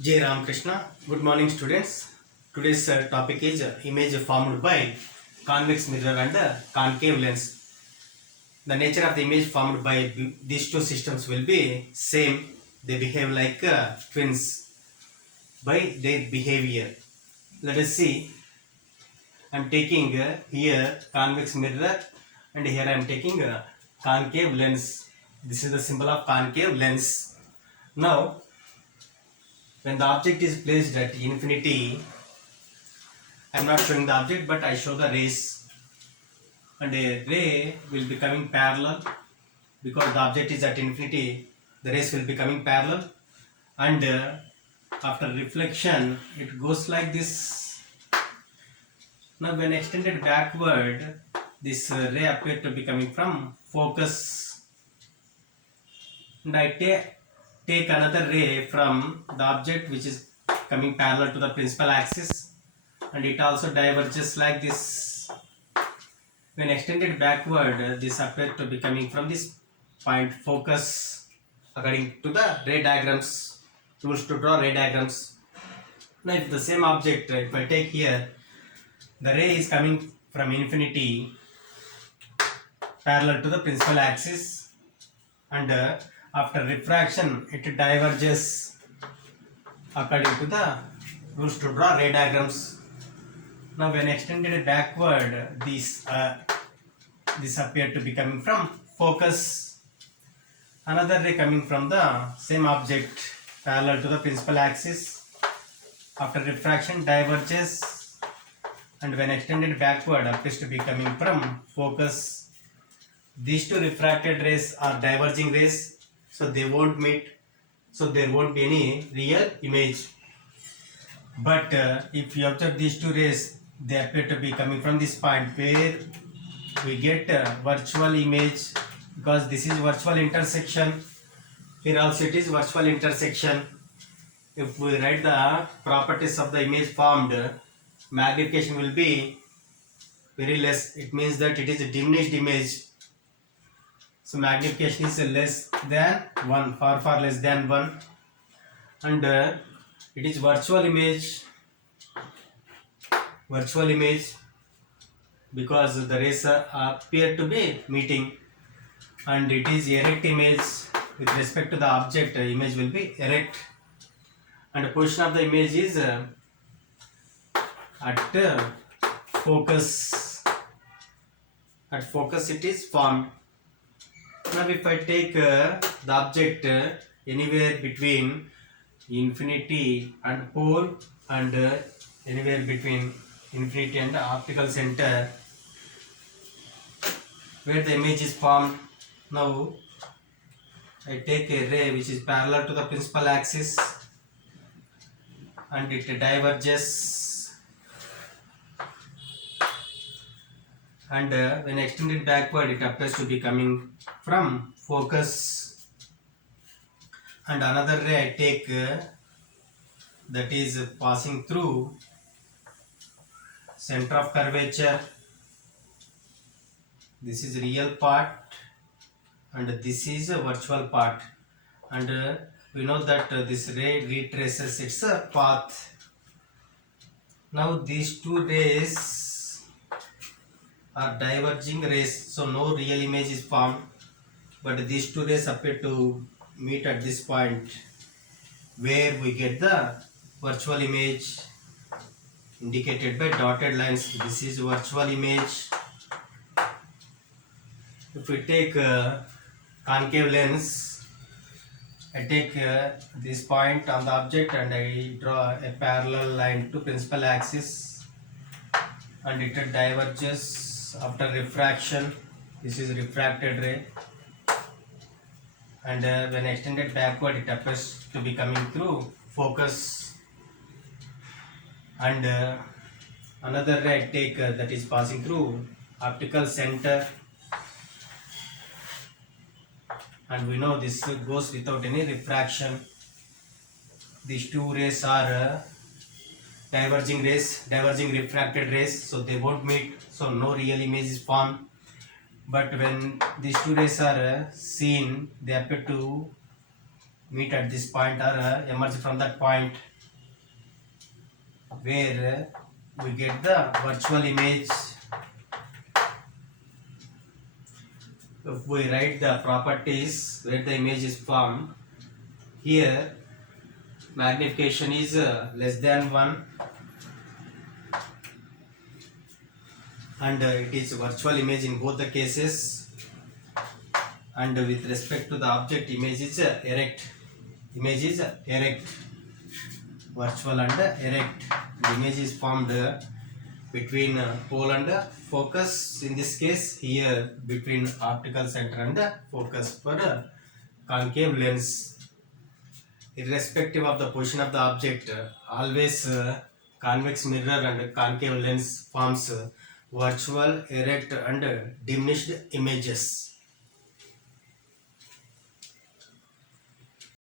J. Ramakrishna. Good morning, students. Today's topic is image formed by convex mirror and concave lens. The nature of the image formed by these two systems will be same. They behave like twins by their behavior. Let us see. I am taking here convex mirror and here I am taking concave lens. This is the symbol of concave lens. Now, when the object is placed at infinity, I am not showing the object but I show the rays, and a ray will be coming parallel because the object is at infinity. The rays will be coming parallel, and after reflection it goes like this. Now when extended backward, this ray appears to be coming from focus, and I take another ray from the object which is coming parallel to the principal axis, and it also diverges like this. When extended backward, this appears to be coming from this point focus according to the ray diagrams, tools to draw ray diagrams. Now if the same object, if I take here, the ray is coming from infinity parallel to the principal axis, and after refraction it diverges according to the rules to draw ray diagrams. Now when extended backward, this appeared to be coming from focus. Another ray coming from the same object parallel to the principal axis. After refraction diverges, and when extended backward appears to be coming from focus. These two refracted rays are diverging rays, so they won't meet, so there won't be any real image. But if you observe these two rays, they appear to be coming from this point where we get virtual image, because this is virtual intersection. Here also it is virtual intersection. If we write the properties of the image formed, magnification will be very less. It means that it is a diminished image. So magnification is less than 1, far less than 1, and it is virtual image because the rays appear to be meeting, and it is erect image. With respect to the object, image will be erect, and the position of the image is at focus. At focus it is formed. Now if I take the object anywhere between infinity and pole, and anywhere between infinity and the optical center where the image is formed. Now I take a ray which is parallel to the principal axis, and it diverges, and when extended backward it appears to be coming from focus. And another ray I take that is passing through center of curvature. This is real part and this is a virtual part, and we know that this ray retraces its path. Now these two rays are diverging rays, so no real image is formed, but these two rays appear to meet at this point where we get the virtual image indicated by dotted lines. This is virtual image. If we take concave lens, I take this point on the object and I draw a parallel line to principal axis, and it diverges after refraction. This is refracted ray, and when extended backward it appears to be coming through focus, and another ray I take that is passing through optical center, and we know this goes without any refraction. These two rays are diverging refracted rays, so they won't meet, so no real image is formed. But when these two rays are seen, they appear to meet at this point or emerge from that point. where we get the virtual image. If we write the properties where the image is formed, here magnification is less than 1, and it is virtual image in both the cases, and with respect to the object, image is erect. Image is erect. Virtual and erect. The image is formed between pole and focus. In this case, here between optical center and focus for concave lens. Irrespective of the position of the object, always convex mirror and concave lens forms virtual, erect and diminished images.